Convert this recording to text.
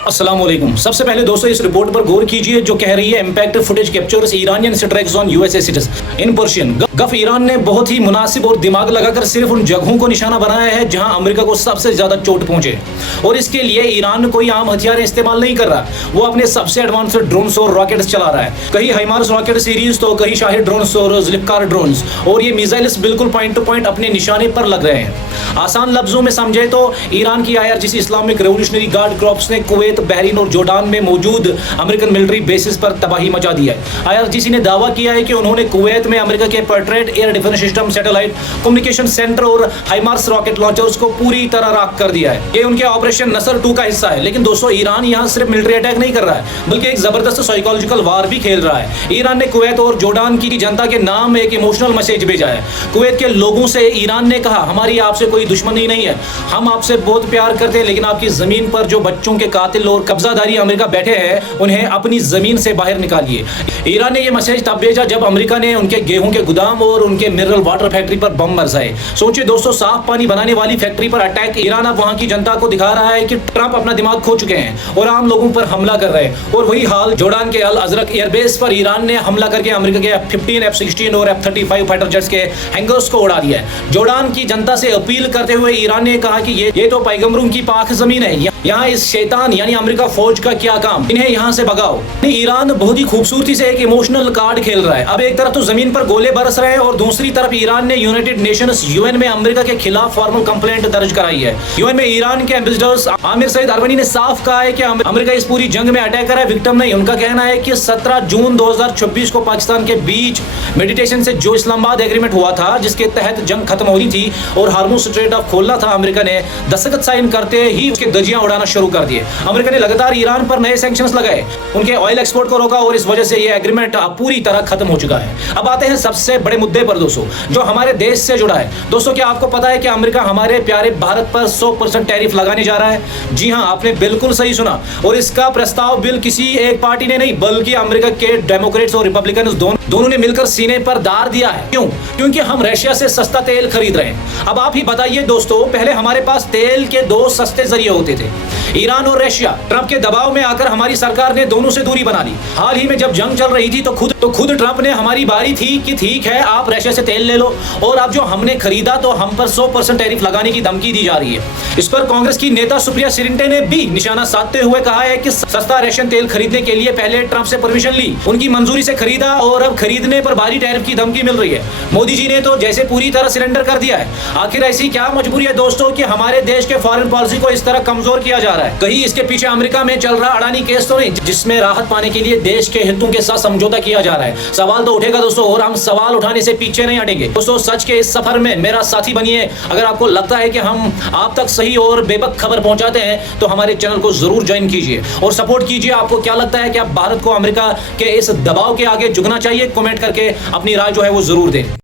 अस्सलामुअलैकुम। सबसे पहले दोस्तों इस रिपोर्ट पर गौर कीजिए जो कह रही है impact footage captures Iranian strikes on USA cities in Persian gulf. Iran ने बहुत ही मुनासिब और दिमाग लगाकर सिर्फ उन जगहों को निशाना बनाया है जहां अमेरिका को सबसे ज्यादा चोट पहुंचे, और इसके लिए ईरान कोई आम हथियार इस्तेमाल नहीं कर रहा, वो अपने सबसे एडवांस ड्रोन्स और रॉकेट्स चला रहा है। कहीं हाइमार्स रॉकेट सीरीज तो कहीं शाहिद ड्रोन्स और ज़ुल्फ़िकार ड्रोन्स, और ये मिसाइल्स बिल्कुल पॉइंट टू पॉइंट अपने निशाने पर लग रहे हैं। आसान लफ्जों में समझे तो ईरान की IRGC Islamic revolutionary guard crops ने कुवैत, बहरीन और जोर्डान में मौजूद अमेरिकन मिलिट्री बेसिस पर तबाही मचा दी है। IRGC ने दावा किया है कि उन्होंने कुवैत में अमेरिका के patriot air defence system, satellite communication centre और हाइमार्स रॉकेट लॉन्चर्स को पूरी तरह राख कर दिया है। ये उनके ऑपरेशन नसर 2 का हिस्सा है। लेकिन दोस्तों ईरान यहाँ सिर्फ मिलिट्री अटैक नहीं कर रहा है, बल्कि एक जबरदस्त साइकोलॉजिकल वार भी खेल रहा है। ईरान ने कुवैत और जोर्डान की जनता के नाम एक इमोशनल मैसेज भेजा है। कुवैत के लोगों से ईरान ने कहा, हमारी आपसे कोई दुश्मनी नहीं है, हम आपसे बहुत प्यार करते हैं, लेकिन आपकी जमीन पर जो बच्चों के कातिल और कब्जाधारी अमेरिका बैठे हैं उन्हें अपनी जमीन से बाहर निकालिए। ईरान ने यह मैसेज तब भेजा जब अमेरिका ने उनके गेहूं के गोदाम और उनके मिनरल वाटर फैक्ट्री पर बम बरसाए। सोचिए दोस्तों, साफ पानी बनाने वाली फैक्ट्री पर अटैक। ईरान अब वहां की जनता को दिखा रहा है कि ट्रंप अपना दिमाग खो चुके हैं और आम लोगों पर हमला कर रहे हैं। और वही हाल जोर्डान के अल अजरक एयरबेस पर ईरान ने हमला करके अमेरिका के F-15, F-16 और F-35 फाइटर जेट्स के हैंगर्स को उड़ा दिया है। जोर्डान की जनता से अपील करते हुए ईरान ने कहा कि ये तो पैगंबरों की पाक जमीन है, यहाँ इस शैतान यानी अमेरिका फौज का क्या काम, इन्हें यहाँ से भगाओ। ईरान बहुत ही खूबसूरती से एक इमोशनल कार्ड खेल रहा है। अब एक तरफ तो जमीन पर गोले बरस रहे हैं और दूसरी तरफ ईरान ने यूनाइटेड नेशंस UN में अमेरिका के खिलाफ फॉर्मल कंप्लेंट दर्ज कराई है। UN में ईरान के एम्बेसडर आमिर सईद अरवनी ने साफ कहा है कि अमेरिका इस पूरी जंग में अटैकर है, विक्टिम नहीं। उनका कहना है कि 17 जून 2026 को पाकिस्तान के बीच मेडिटेशन से जो इस्लामाबाद एग्रीमेंट हुआ था, जिसके तहत जंग खत्म हो रही थी और हार्मुज स्ट्रेट ऑफ खोलना था, अमेरिका ने दस्तखत साइन करते ही उसके धज्जियां उड़ाना शुरू कर दिए। अमेरिका ने लगातार ईरान पर नए सैंक्शंस लगाए, उनके ऑयल एक्सपोर्ट को रोका और इस वजह से यह एग्रीमेंट पूरी तरह खत्म हो चुका है। अब आते हैं सबसे बड़े मुद्दे पर दोस्तों, जो हमारे देश से जुड़ा है। दोस्तों, क्या आपको पता है कि अमेरिका हमारे प्यारे भारत पर 100% टैरिफ लगाने जा रहा है? जी हां, आपने बिल्कुल सही सुना। और इसका प्रस्ताव बिल किसी एक पार्टी ने नहीं, बल्कि अमेरिका के डेमोक्रेट्स और रिपब्लिकन दोनों ने मिलकर सीने पर दार दिया है। क्यों? क्योंकि हम रशिया से सस्ता तेल खरीद रहे हैं। अब आप ही बताइए दोस्तों, पहले हमारे पास तेल के 2 सस्ते जरिए होते थे, ईरान और रशिया। ट्रंप के दबाव में आकर हमारी सरकार ने दोनों से दूरी बना ली। हाल ही में जब जंग चल रही थी तो खुद ट्रंप ने हमारी बारी थी कि ठीक है आप रशिया से तेल ले लो, और अब जो हमने खरीदा तो हम पर 100% टैरिफ लगाने की धमकी दी जा रही है। इस पर कांग्रेस की नेता सुप्रिया श्रींटे ने भी निशाना साधते हुए कहा है कि सस्ता रशियन तेल खरीदने के लिए पहले ट्रंप से परमिशन ली, उनकी मंजूरी से खरीदा और अब खरीदने पर भारी टैरिफ की धमकी मिल रही है। मोदी जी ने तो जैसे पूरी तरह सरेंडर कर दिया है। आखिर ऐसी क्या मजबूरी है दोस्तों कि हमारे देश के फॉरेन पॉलिसी को इस तरह कमजोर किया जा रहा है? कहीं इसके पीछे अमेरिका में चल रहा अडानी केस तो नहीं, जिसमें राहत पाने के लिए देश के हितों के साथ समझौता किया जा रहा है? सवाल तो उठेगा दोस्तों, और हम सवाल उठाने से पीछे नहीं हटेंगे। दोस्तों, सच के इस सफर में मेरा साथी बनिए। अगर आपको लगता है कि हम आप तक सही और बेबक खबर पहुंचाते हैं तो हमारे चैनल को जरूर ज्वाइन कीजिए और सपोर्ट कीजिए। आपको क्या लगता है कि आप भारत को अमेरिका के इस दबाव के आगे झुकना चाहिए? कमेंट करके अपनी राय जो है वो जरूर दें।